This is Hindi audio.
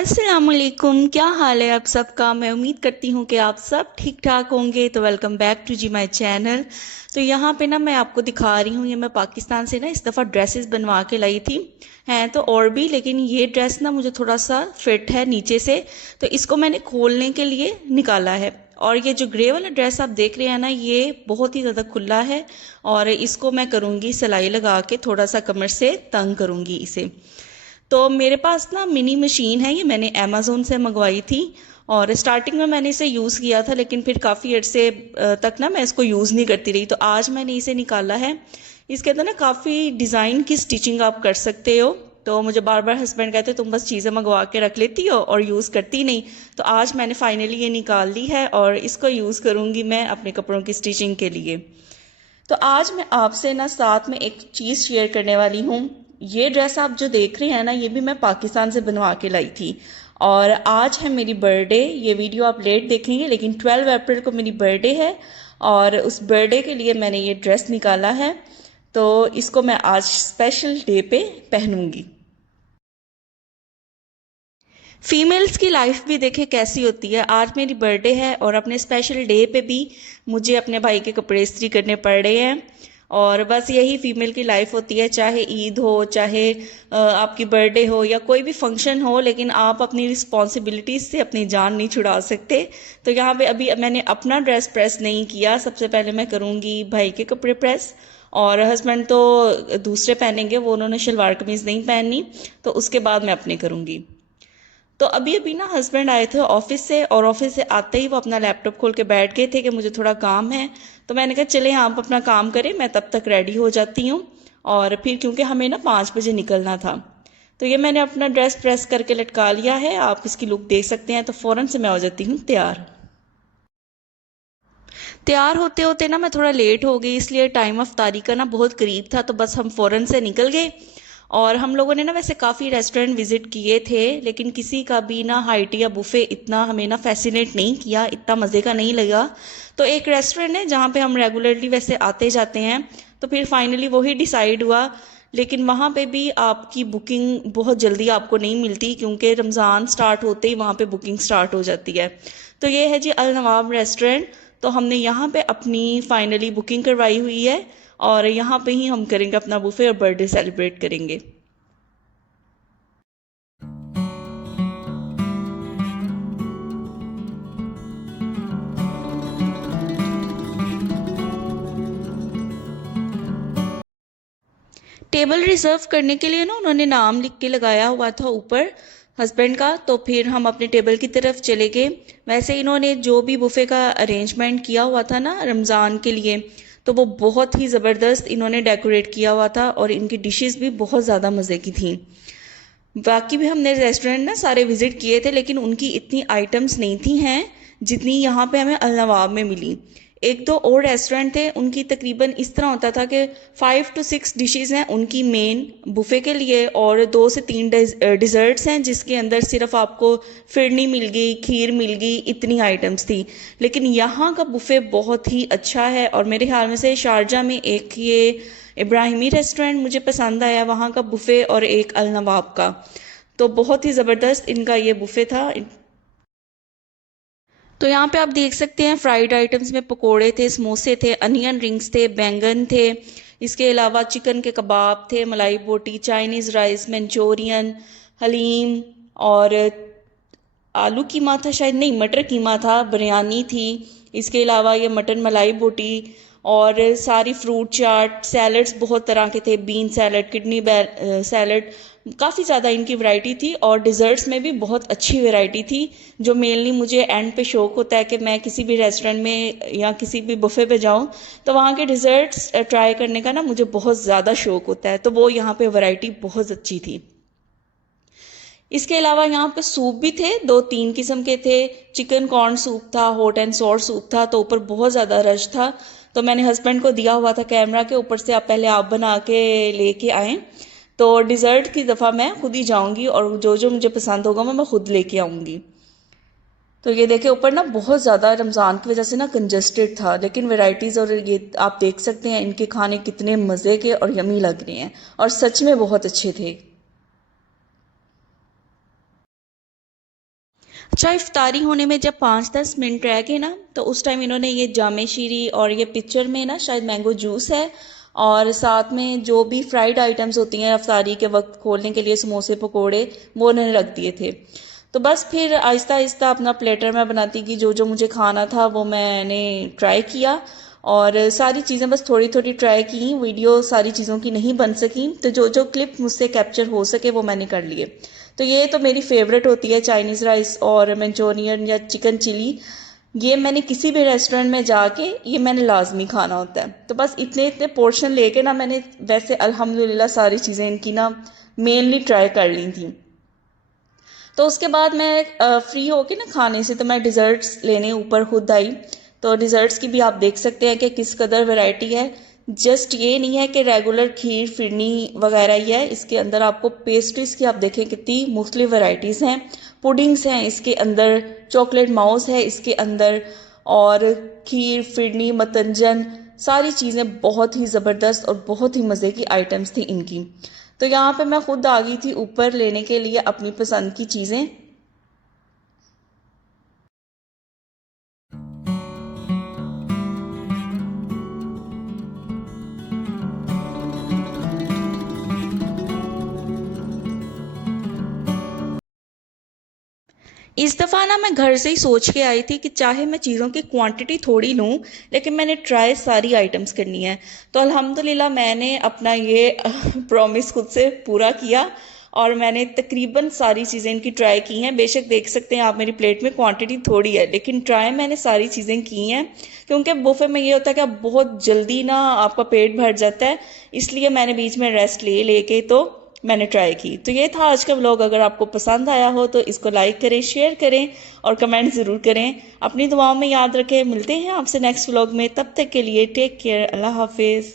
अस्सलामुअलैकुम, क्या हाल है आप सबका। मैं उम्मीद करती हूँ कि आप सब ठीक ठाक होंगे। तो वेलकम बैक टू जी माय चैनल। तो यहाँ पे ना मैं आपको दिखा रही हूँ, ये मैं पाकिस्तान से ना इस दफ़ा ड्रेसेस बनवा के लाई थी। हैं तो और भी, लेकिन ये ड्रेस ना मुझे थोड़ा सा फिट है नीचे से, तो इसको मैंने खोलने के लिए निकाला है। और ये जो ग्रे वाला ड्रेस आप देख रहे हैं ना, ये बहुत ही ज़्यादा खुला है और इसको मैं करूँगी सिलाई लगा के, थोड़ा सा कमर से तंग करूँगी इसे। तो मेरे पास ना मिनी मशीन है, ये मैंने अमेज़ोन से मंगवाई थी। और स्टार्टिंग में मैंने इसे यूज़ किया था, लेकिन फिर काफ़ी अरसे तक ना मैं इसको यूज़ नहीं करती रही। तो आज मैंने इसे निकाला है। इसके अंदर ना काफ़ी डिज़ाइन की स्टिचिंग आप कर सकते हो। तो मुझे बार बार हस्बैंड कहते तुम बस चीज़ें मंगवा के रख लेती हो और यूज़ करती नहीं। तो आज मैंने फाइनली ये निकाल ली है और इसको यूज़ करूँगी मैं अपने कपड़ों की स्टिचिंग के लिए। तो आज मैं आपसे ना साथ में एक चीज़ शेयर करने वाली हूँ। ये ड्रेस आप जो देख रहे हैं ना, ये भी मैं पाकिस्तान से बनवा के लाई थी। और आज है मेरी बर्थडे। ये वीडियो आप लेट देखेंगे, लेकिन 12 अप्रैल को मेरी बर्थडे है और उस बर्थडे के लिए मैंने ये ड्रेस निकाला है। तो इसको मैं आज स्पेशल डे पे पहनूंगी। फीमेल्स की लाइफ भी देखे कैसी होती है। आज मेरी बर्थडे है और अपने स्पेशल डे पे भी मुझे अपने भाई के कपड़े इस्त्री करने पड़ रहे हैं। और बस यही फीमेल की लाइफ होती है, चाहे ईद हो, चाहे आपकी बर्थडे हो या कोई भी फंक्शन हो, लेकिन आप अपनी रिस्पॉन्सिबिलिटीज से अपनी जान नहीं छुड़ा सकते। तो यहाँ पे अभी मैंने अपना ड्रेस प्रेस नहीं किया, सबसे पहले मैं करूँगी भाई के कपड़े प्रेस। और हस्बैंड तो दूसरे पहनेंगे, वो उन्होंने शलवार कमीज नहीं पहननी, तो उसके बाद मैं अपने करूँगी। तो अभी अभी ना हस्बैंड आए थे ऑफिस से, और ऑफिस से आते ही वो अपना लैपटॉप खोल के बैठ गए थे कि मुझे थोड़ा काम है। तो मैंने कहा चले आप अपना काम करें, मैं तब तक रेडी हो जाती हूँ। और फिर क्योंकि हमें ना 5 बजे निकलना था। तो ये मैंने अपना ड्रेस प्रेस करके लटका लिया है, आप इसकी लुक देख सकते हैं। तो फौरन से मैं हो जाती हूँ तैयार। तैयार होते होते ना मैं थोड़ा लेट हो गई, इसलिए टाइम ऑफ तारीख का ना बहुत करीब था, तो बस हम फ़ौरन से निकल गए। और हम लोगों ने ना वैसे काफ़ी रेस्टोरेंट विजिट किए थे, लेकिन किसी का भी ना हाइट या बुफे इतना हमें ना फैसिनेट नहीं किया, इतना मज़े का नहीं लगा। तो एक रेस्टोरेंट है जहाँ पे हम रेगुलरली वैसे आते जाते हैं, तो फिर फाइनली वही डिसाइड हुआ। लेकिन वहाँ पे भी आपकी बुकिंग बहुत जल्दी आपको नहीं मिलती, क्योंकि रमज़ान स्टार्ट होते ही वहाँ पे बुकिंग स्टार्ट हो जाती है। तो ये है जी अल नवाब रेस्टोरेंट। तो हमने यहाँ पे अपनी फाइनली बुकिंग करवाई हुई है और यहाँ पे ही हम करेंगे अपना बुफे और बर्थडे सेलिब्रेट करेंगे। टेबल रिजर्व करने के लिए ना उन्होंने नाम लिख के लगाया हुआ था ऊपर हस्बैंड का। तो फिर हम अपने टेबल की तरफ चले गए। वैसे इन्होंने जो भी बुफे का अरेंजमेंट किया हुआ था ना रमज़ान के लिए, तो वो बहुत ही ज़बरदस्त इन्होंने डेकोरेट किया हुआ था और इनकी डिशेस भी बहुत ज़्यादा मज़े की थी। बाकी भी हमने रेस्टोरेंट ना सारे विजिट किए थे, लेकिन उनकी इतनी आइटम्स नहीं थी हैं जितनी यहाँ पे हमें अल नवाब में मिली। एक दो और रेस्टोरेंट थे, उनकी तकरीबन इस तरह होता था कि 5 to 6 डिशेस हैं उनकी मेन बुफे के लिए, और 2 से 3 डिज़र्ट्स हैं जिसके अंदर सिर्फ आपको फिरनी मिल गई, खीर मिल गई, इतनी आइटम्स थी। लेकिन यहाँ का बुफे बहुत ही अच्छा है। और मेरे ख्याल में से शारजा में एक ये इब्राहिमी रेस्टोरेंट मुझे पसंद आया, वहाँ का बुफे, और एक अल नवाब का। तो बहुत ही ज़बरदस्त इनका ये बुफे था। तो यहाँ पे आप देख सकते हैं फ्राइड आइटम्स में पकोड़े थे, समोसे थे, अनियन रिंग्स थे, बैंगन थे। इसके अलावा चिकन के कबाब थे, मलाई बोटी, चाइनीज़ राइस, मंचूरियन, हलीम, और आलू कीमा था शायद, नहीं मटर कीमा था, बिरयानी थी। इसके अलावा ये मटन मलाई बोटी, और सारी फ्रूट चाट, सैलड्स बहुत तरह के थे, बीन सैलड, किडनी सैलड, काफ़ी ज़्यादा इनकी वैरायटी थी। और डिज़र्ट्स में भी बहुत अच्छी वैरायटी थी, जो मेनली मुझे एंड पे शौक होता है कि मैं किसी भी रेस्टोरेंट में या किसी भी बुफे पे जाऊं तो वहाँ के डिज़र्ट्स ट्राई करने का ना मुझे बहुत ज़्यादा शौक होता है। तो वो यहाँ पे वैरायटी बहुत अच्छी थी। इसके अलावा यहाँ पे सूप भी थे, 2-3 किस्म के थे। चिकन कॉर्न सूप था, हॉट एंड सॉर सूप था। तो ऊपर बहुत ज़्यादा रश था, तो मैंने हस्बैंड को दिया हुआ था कैमरा के ऊपर से, आप पहले आप बना के लेके आएँ। तो डिज़र्ट की दफ़ा मैं खुद ही जाऊंगी और जो जो मुझे पसंद होगा मैं खुद लेके आऊंगी। तो ये देखे ऊपर ना बहुत ज़्यादा रमज़ान की वजह से ना कंजस्टेड था, लेकिन वैरायटीज़ और ये आप देख सकते हैं इनके खाने कितने मज़े के और यमी लग रहे हैं, और सच में बहुत अच्छे थे। अच्छा, इफ्तारी होने में जब 5-10 मिनट रह गए ना, तो उस टाइम इन्होंने ये जामे शीरी और ये पिक्चर में ना शायद मैंगो जूस है, और साथ में जो भी फ्राइड आइटम्स होती हैं इफ्तारी के वक्त खोलने के लिए, समोसे पकोड़े, वो उन्होंने रख दिए थे। तो बस फिर आहिस्ता आहिस्ता अपना प्लेटर में बनाती कि जो जो मुझे खाना था वो मैंने ट्राई किया, और सारी चीज़ें बस थोड़ी थोड़ी ट्राई की, वीडियो सारी चीज़ों की नहीं बन सकी, तो जो जो क्लिप मुझसे कैप्चर हो सके वो मैंने कर लिए। तो ये तो मेरी फेवरेट होती है चाइनीज़ राइस और मंचूरियन या चिकन चिली। ये मैंने किसी भी रेस्टोरेंट में जाके ये मैंने लाजमी खाना होता है। तो बस इतने इतने पोर्शन लेके ना मैंने वैसे अल्हम्दुलिल्लाह सारी चीज़ें इनकी ना मेनली ट्राई कर ली थी। तो उसके बाद मैं फ्री होके ना खाने से तो मैं डिज़र्ट्स लेने ऊपर खुद आई। तो डिज़र्ट्स की भी आप देख सकते हैं कि किस कदर वैरायटी है। जस्ट ये नहीं है कि रेगुलर खीर फिरनी वगैरह ही है, इसके अंदर आपको पेस्ट्रीज़ की आप देखें कितनी मुख्तलिफ वैरायटीज़ हैं। पुडिंग्स हैं इसके अंदर, चॉकलेट माउस है इसके अंदर, और खीर फिरनी मतंजन, सारी चीज़ें बहुत ही ज़बरदस्त और बहुत ही मज़े की आइटम्स थी इनकी। तो यहाँ पे मैं खुद आ गई थी ऊपर लेने के लिए अपनी पसंद की चीज़ें। इस दफ़ा ना मैं घर से ही सोच के आई थी कि चाहे मैं चीज़ों की क्वांटिटी थोड़ी लूँ, लेकिन मैंने ट्राई सारी आइटम्स करनी है। तो अल्हम्दुलिल्लाह मैंने अपना ये प्रॉमिस खुद से पूरा किया, और मैंने तकरीबन सारी चीज़ें इनकी ट्राई की हैं। बेशक देख सकते हैं आप मेरी प्लेट में क्वांटिटी थोड़ी है, लेकिन ट्राई मैंने सारी चीज़ें की हैं, क्योंकि बुफे में ये होता है कि आप बहुत जल्दी ना आपका पेट भर जाता है, इसलिए मैंने बीच में रेस्ट ले लेके तो मैंने ट्राई की। तो ये था आज का व्लॉग। अगर आपको पसंद आया हो तो इसको लाइक करें, शेयर करें और कमेंट ज़रूर करें। अपनी दुआओं में याद रखें। मिलते हैं आपसे नेक्स्ट व्लॉग में, तब तक के लिए टेक केयर, अल्लाह हाफिज़।